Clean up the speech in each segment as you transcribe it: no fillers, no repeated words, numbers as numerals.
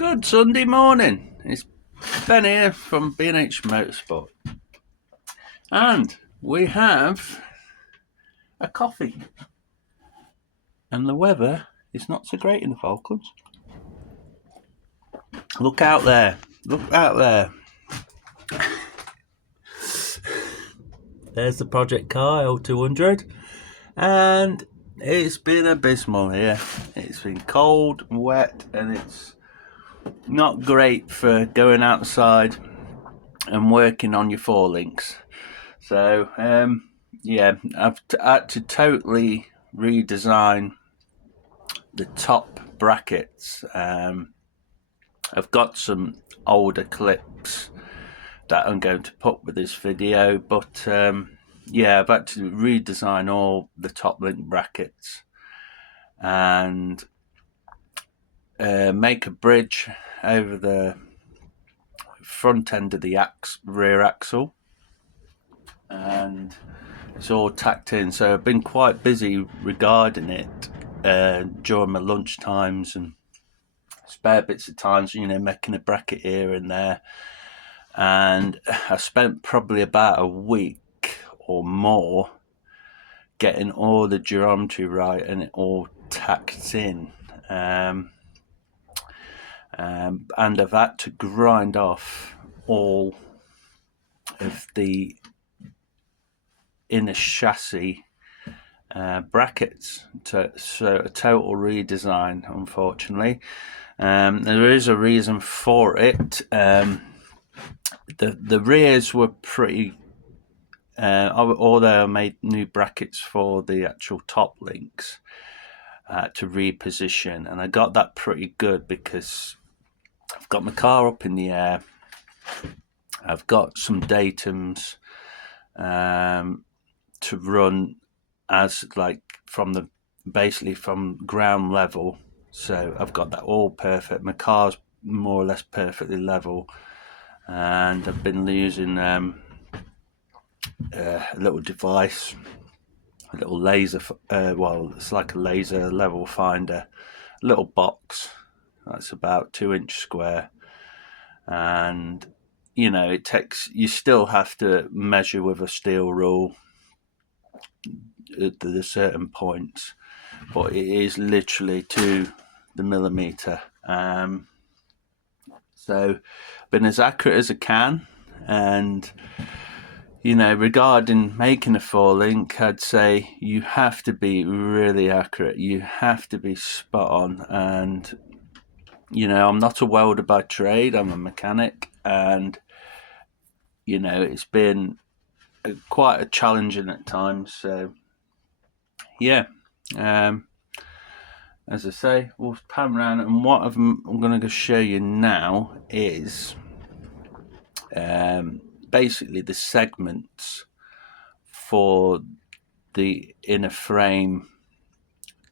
Good Sunday morning. It's Ben here from B&H Motorsport, and we have a coffee. And the weather is not so great in the Falklands. Look out there! Look out there! There's the project car L200, and it's been abysmal here. It's been cold, wet, and it's not great for going outside and working on your forelinks. So yeah, I've had to totally redesign the top brackets. I've got some older clips that I'm going to put with this video, but yeah, I've had to redesign all the top link brackets and make a bridge over the front end of the rear axle, and it's all tacked in. So I've been quite busy regarding it during my lunch times and spare bits of times, making a bracket here and there. And I spent probably about a week or more getting all the geometry right and it all tacked in. And I've had to grind off all of the inner chassis brackets, so a total redesign, unfortunately. There is a reason for it. The rears were pretty, although I made new brackets for the actual top links to reposition, and I got that pretty good because I've got my car up in the air. I've got some datums to run as basically from ground level. So I've got that all perfect. My car's more or less perfectly level, and I've been using a little device, a little laser. Well, it's like a laser level finder, a little box that's about 2-inch square, and it takes. You still have to measure with a steel rule at the certain points, but it is literally to the millimeter. So been as accurate as I can, and regarding making a forelink, I'd say you have to be really accurate. You have to be spot on, and I'm not a welder by trade. I'm a mechanic, and it's been quite a challenging at times. So yeah, as I say, we'll pan around, and what I'm going to show you now is basically the segments for the inner frame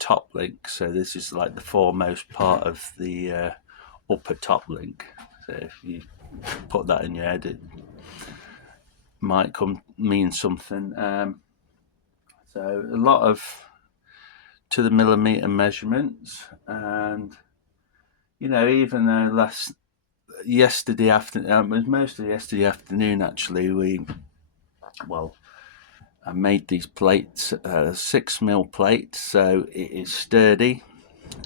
top link. So this is like the foremost part of the upper top link. So if you put that in your head, it might mean something. So a lot of to the millimeter measurements, and even though yesterday afternoon, it was mostly yesterday afternoon actually, I made these plates, 6mm plates, so it is sturdy,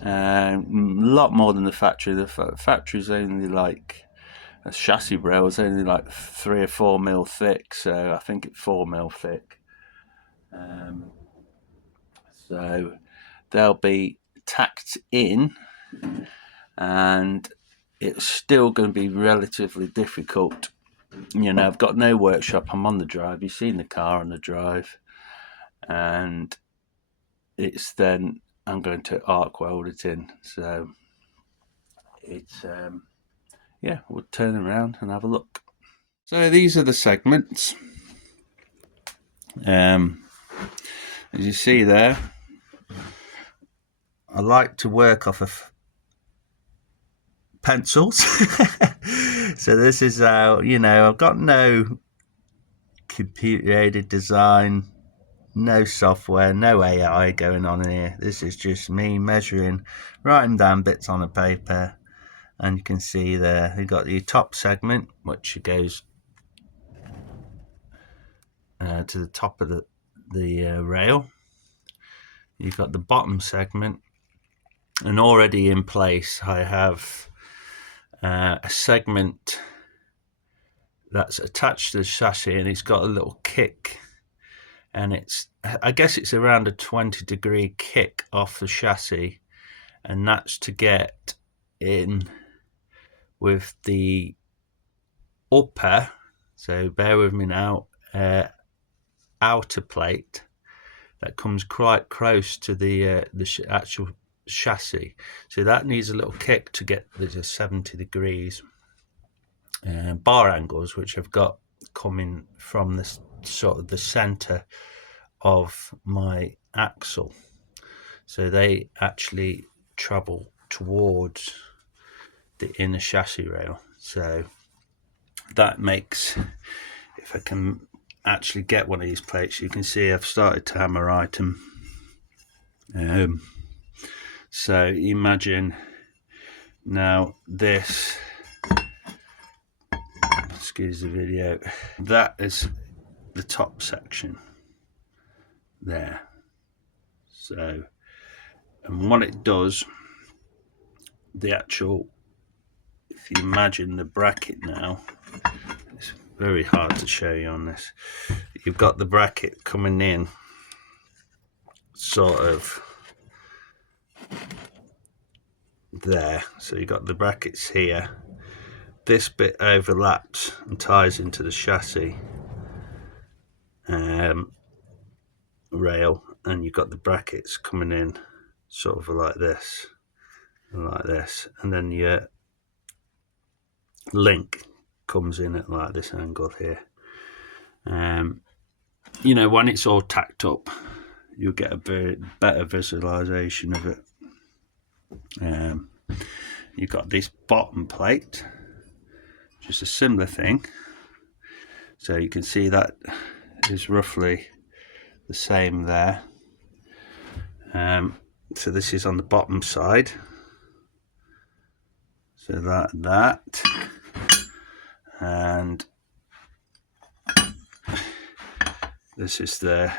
a lot more than the factory. The factory's only like a chassis rail is only like 3 or 4mm thick, so I think it's 4mm thick. So they'll be tacked in, and it's still going to be relatively difficult. I've got no workshop. I'm on the drive. You've seen the car on the drive, and it's then I'm going to arc weld it in. So it's yeah, we'll turn around and have a look. So these are the segments. As you see there, I like to work off of pencils. So this is how, I've got no computer aided design, no software, no AI going on here. This is just me measuring, writing down bits on a paper, and you can see there you've got your top segment, which goes to the top of the rail. You've got the bottom segment, and already in place I have a segment that's attached to the chassis, and it's got a little kick, and I guess it's around a 20-degree kick off the chassis, and that's to get in with the upper, so bear with me now, outer plate that comes quite close to the actual chassis. So that needs a little kick to get the 70 degrees bar angles, which I've got coming from the sort of the center of my axle. So they actually travel towards the inner chassis rail. So that makes, if I can actually get one of these plates, you can see I've started to hammerite them. So imagine now this, excuse the video, that is the top section there. So, and what it does, the actual, if you imagine the bracket now, it's very hard to show you on this. You've got the bracket coming in sort of there. So you've got the brackets here. This bit overlaps and ties into the chassis rail, and you've got the brackets coming in sort of like this and like this, and then your link comes in at like this angle here. You know, when it's all tacked up, you'll get a very better visualization of it. You've got this bottom plate, just a similar thing. So you can see that is roughly the same there. So this is on the bottom side. So that, and this is the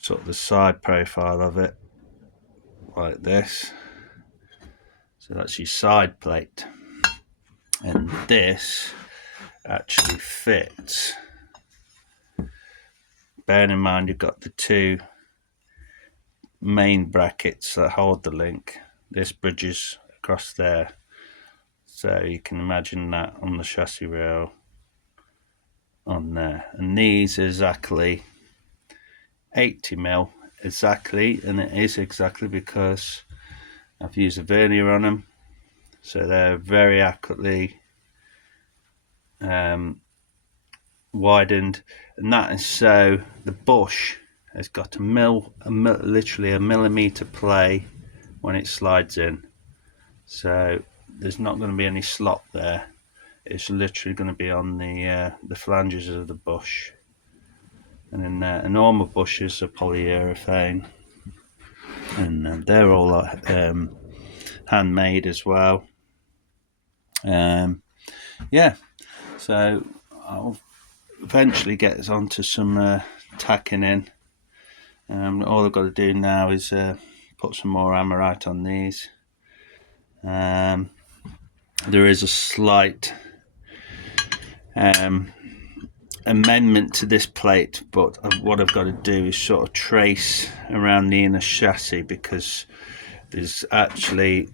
sort of the side profile of it, like this. So that's your side plate, and this actually fits. Bearing in mind you've got the two main brackets that hold the link. This bridges across there, so you can imagine that on the chassis rail on there. And these are exactly 80mm exactly, and it is exactly because I've used a vernier on them, so they're very accurately widened, and that is so the bush has got literally a millimeter play when it slides in, so there's not going to be any slop there. It's literally going to be on the flanges of the bush, and then the normal bushes are polyurethane, and they're all handmade as well. Yeah, so I'll eventually get onto some tacking in. All I've got to do now is put some more amorite on these. There is a slight amendment to this plate, but what I've got to do is sort of trace around the inner chassis, because there's actually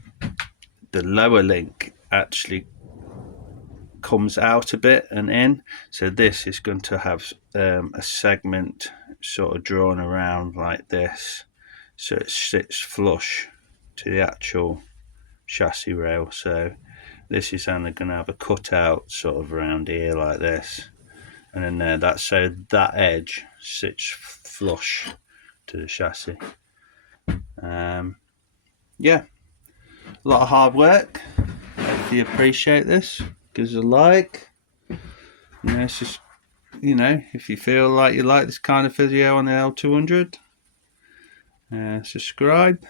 the lower link actually comes out a bit and in, so this is going to have a segment sort of drawn around like this, so it sits flush to the actual chassis rail. So this is only going to have a cutout sort of around here like this, and then there, that's so that edge sits flush to the chassis. Yeah, a lot of hard work. If you appreciate this, give us a like. You know, it's just, you know, if you feel like you like this kind of video on the L200, subscribe,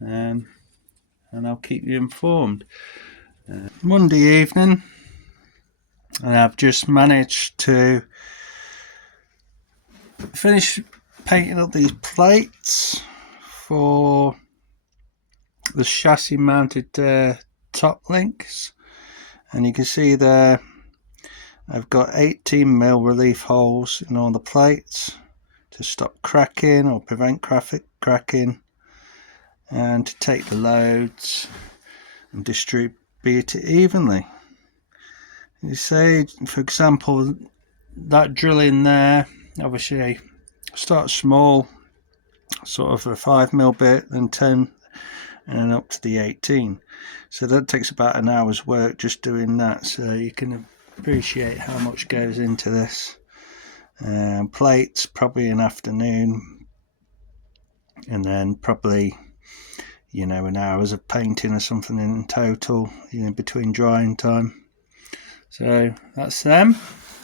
and I'll keep you informed. Monday evening, and I've just managed to finish painting up these plates for the chassis mounted top links, and you can see there I've got 18mm relief holes in all the plates to stop cracking or prevent cracking, and to take the loads and distribute it evenly. You say, for example, that drilling there, obviously start small, sort of a 5mm bit, then 10, and then up to the 18. So that takes about an hour's work just doing that, so you can appreciate how much goes into this. Plates probably an afternoon, and then probably, you know, an hour's of painting or something in total, you know, between drying time. So that's them,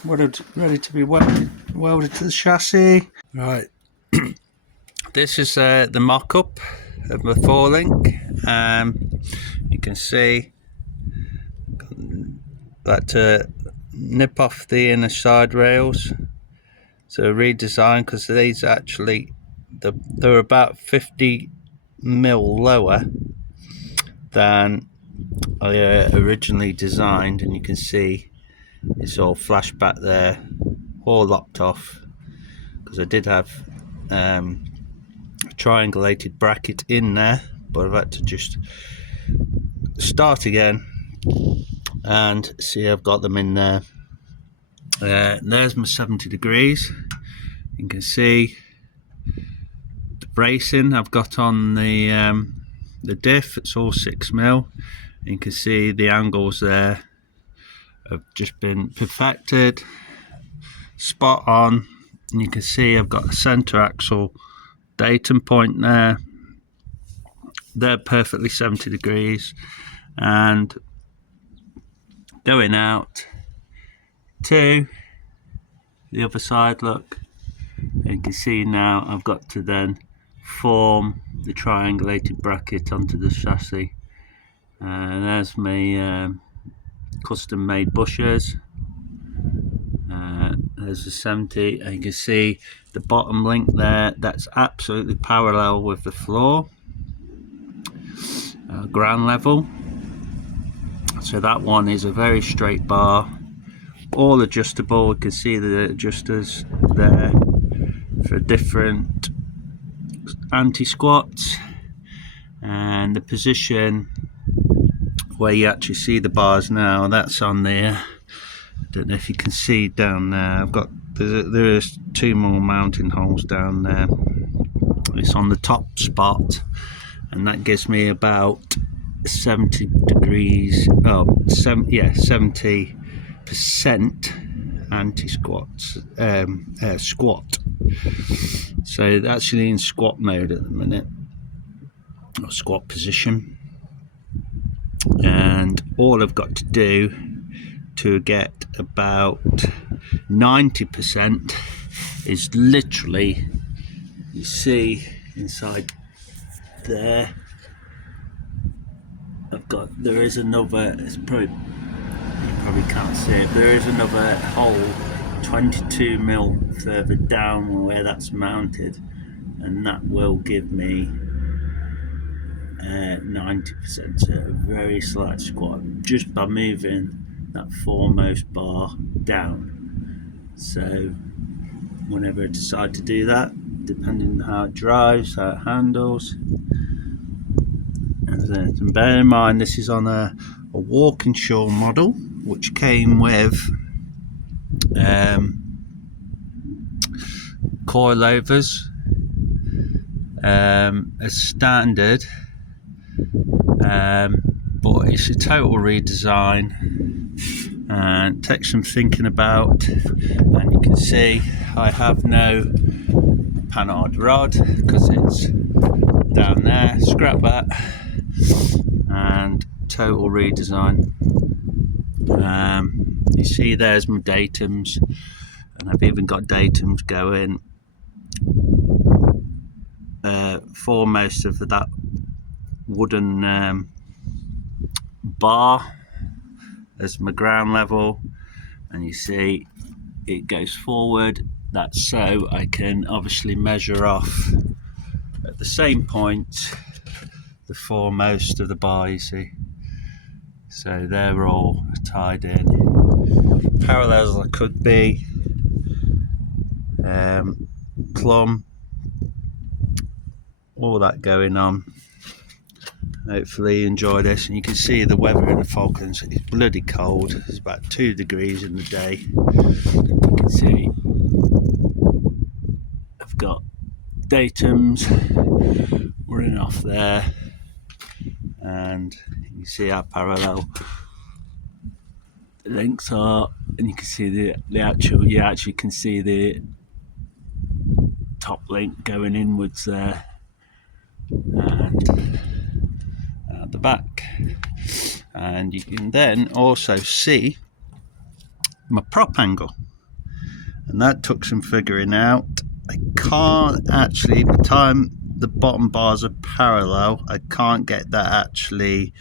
ready to be welded to the chassis. Right, this is the mock-up of my forelink. You can see that to nip off the inner side rails, so redesign, because these actually they're about 50mm lower than I originally designed, and you can see it's all flashed back there, all locked off, because I did have a triangulated bracket in there, but I've had to just start again, and see I've got them in there. There's my 70 degrees. You can see the bracing I've got on the diff, it's all 6mm. You can see the angles there have just been perfected, spot on, and you can see I've got the center axle datum point there. They're perfectly 70 degrees, and going out to the other side, look, you can see now I've got to then form the triangulated bracket onto the chassis, and there's my custom made bushers. There's the 70, and you can see the bottom link there, that's absolutely parallel with the floor, ground level. So that one is a very straight bar, all adjustable. You can see the adjusters there for different anti-squats, and the position where you actually see the bars now, that's on there. I don't know if you can see down there, I've got, there's 2 more mounting holes down there. It's on the top spot, and that gives me about 70 degrees, 70% anti-squats, squat. So it's actually in squat mode at the minute, or squat position, and all I've got to do to get about 90% is literally, you see inside there, there is another, it's probably, you probably can't see it, but there is another hole 22mm further down where that's mounted, and that will give me 90%, so a very slight squat just by moving that foremost bar down. So whenever I decide to do that, depending on how it drives, how it handles, and bear in mind this is on a Walkinshaw model, which came with coilovers as standard, but it's a total redesign, and takes some thinking about. And you can see I have no panhard rod because it's down there, scrap that, and total redesign. You see there's my datums, and I've even got datums going for most of that wooden bar, as my ground level, and you see it goes forward. That's so I can obviously measure off at the same point the foremost of the bar, you see. So they're all tied in, parallel as I could be. Plumb, all that going on. Hopefully you enjoy this, and you can see the weather in the Falklands. It's bloody cold. It's about 2 degrees in the day. You can see I've got datums running off there, and you can see how parallel the links are, and you can see the actual, you actually can see the top link going inwards there, and at the back. And you can then also see my prop angle, and that took some figuring out. I can't actually, by the time the bottom bars are parallel, I can't get that actually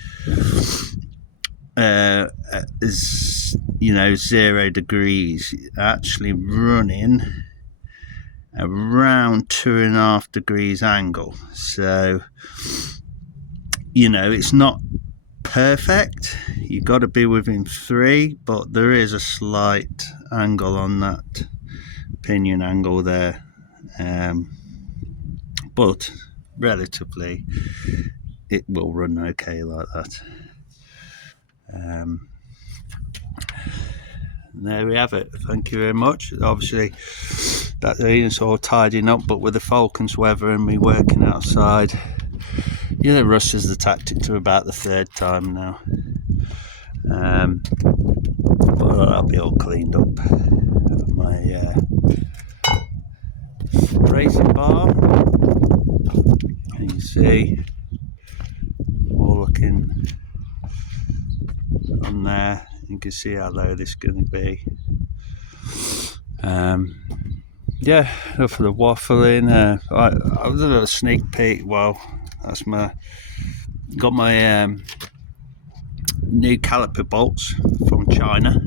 is, you know, 0 degrees. Actually running around 2.5 degrees angle. So, you know, it's not perfect. You've got to be within 3, but there is a slight angle on that pinion angle there. But relatively it will run okay like that. There we have it. Thank you very much. Obviously that is all tidying up, but with the Falklands weather and me working outside, yeah, the rust is the tactic to about the 3rd time now. But I'll be all cleaned up. My racing bar, and you see all looking on there. You can see how low this is going to be. Yeah, enough for the waffling. I was a sneak peek. Well, that's got my new caliper bolts from China.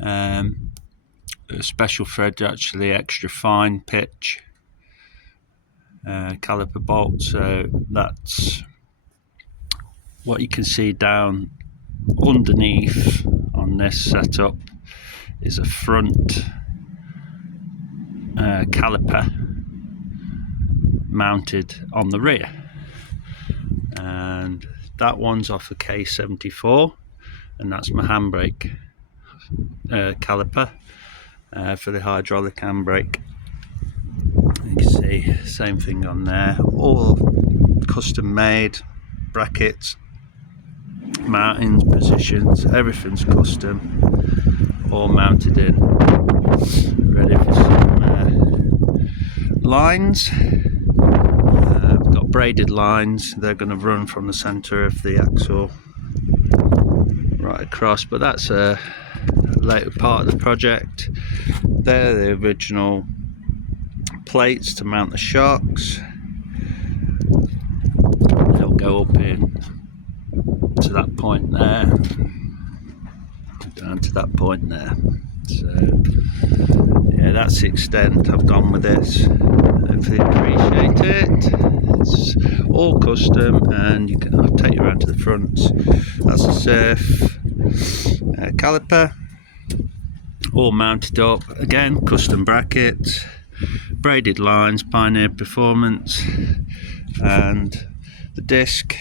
A special thread, actually extra fine pitch caliper bolt. So that's what you can see down underneath on this setup is a front caliper mounted on the rear, and that one's off a K74, and that's my handbrake caliper for the hydraulic handbrake. You can see same thing on there, all custom made, brackets, mounting positions, everything's custom, all mounted in, ready for some lines. I've got braided lines, they're going to run from the center of the axle right across, but that's a later part of the project. They're the original plates to mount the shocks. They'll go up in to that point there, down to that point there. So yeah, that's the extent I've gone with this. Hopefully you appreciate it. It's all custom, and I'll take you around to the front. That's a surf caliper, all mounted up, again custom brackets, braided lines, Pioneer Performance, and the disc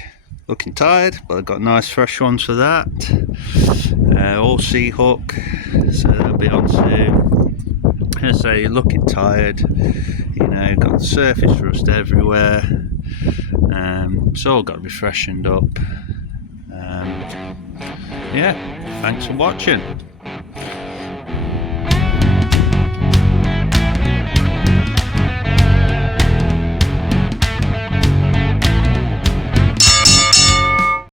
looking tired, but I've got nice fresh ones for that. All C-hook, so they'll be on soon. As I say, looking tired, you know, got the surface rust everywhere. It's all got to be freshened up. Yeah, thanks for watching.